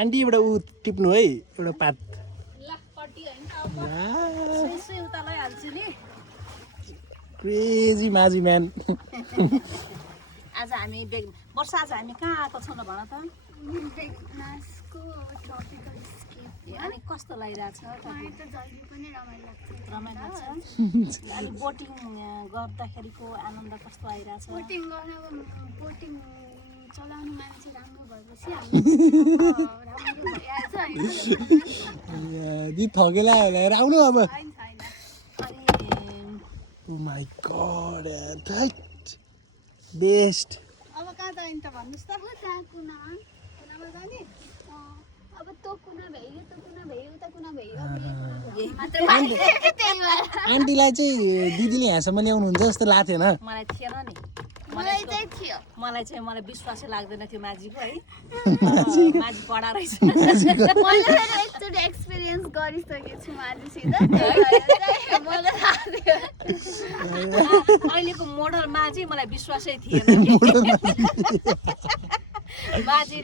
aunty एउटा ऊ टिप्नु है एउटा पात क्रेजी माझी म्यान आज हामी वर्षा आज हामी कहाँ आएको छौँ न भन त अनि कस्तो लागिरहेछ रमाइलो लाग्छ अनि बोटिङ गर्दाखेरिको आनन्द कस्तो आइरहेछ चलाउने मान्छे राम्रो भएपछि दि थकेला होला आउनु अब ओ माई गॉड बेस्ट अब कहाँ जाने त भन्नुस् त कुनामा जाने अब तो कुना भ्याइयो त कुना भ्याइयो उता कुना भ्याइयो आन्टीलाई चाहिँ दिदीले यहाँसम्म ल्याउनुहुन्छ जस्तो लाग्थेन मलाई थिएन नि मलाई चाहिँ थियो मलाई विश्वासै लाग्दैन थियो माझीको है माझी पढा रहेछ मैले फेरि एकचोटि एक्सपिरियन्स गरिसकेको छु माझीसित अहिलेको मोडल माझी मलाई विश्वासै थिएन माझी